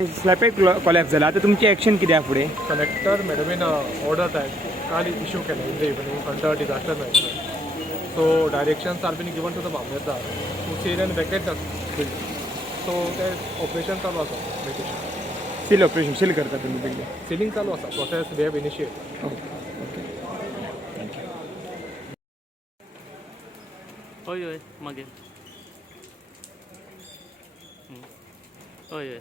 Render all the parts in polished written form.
Slab collapse झाला. आता तुमची ॲक्शन किती आहे पुढे? कलेक्टर मॅडमीन ऑर्डर काल इश्यू केले in the evening under disaster management. So directions are been given to the mamlatdar to seal and vacate the building. So ते ऑपरेशन चालू आसा. वेकेशन सील ऑपरेशन सील करता तुम्ही बिल्डिंग? सिलिंग चालू आसा. Process we have initiate. Okay. हय हय मागीर हय हय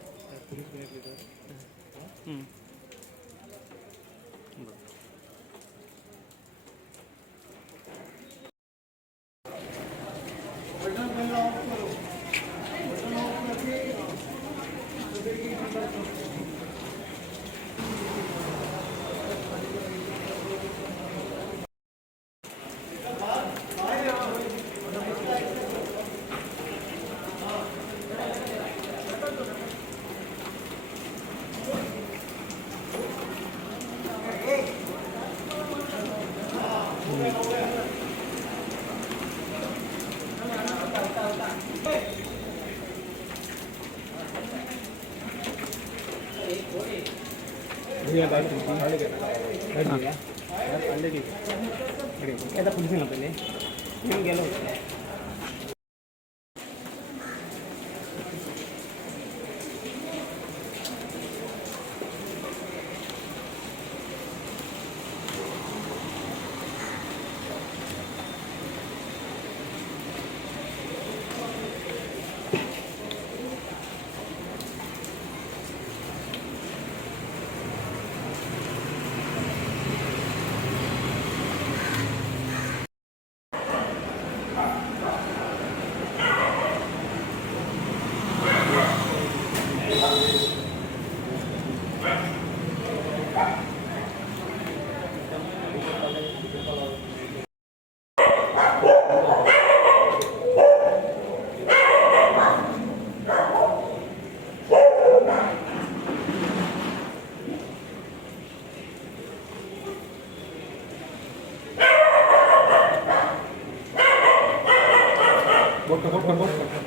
गेलो. बोट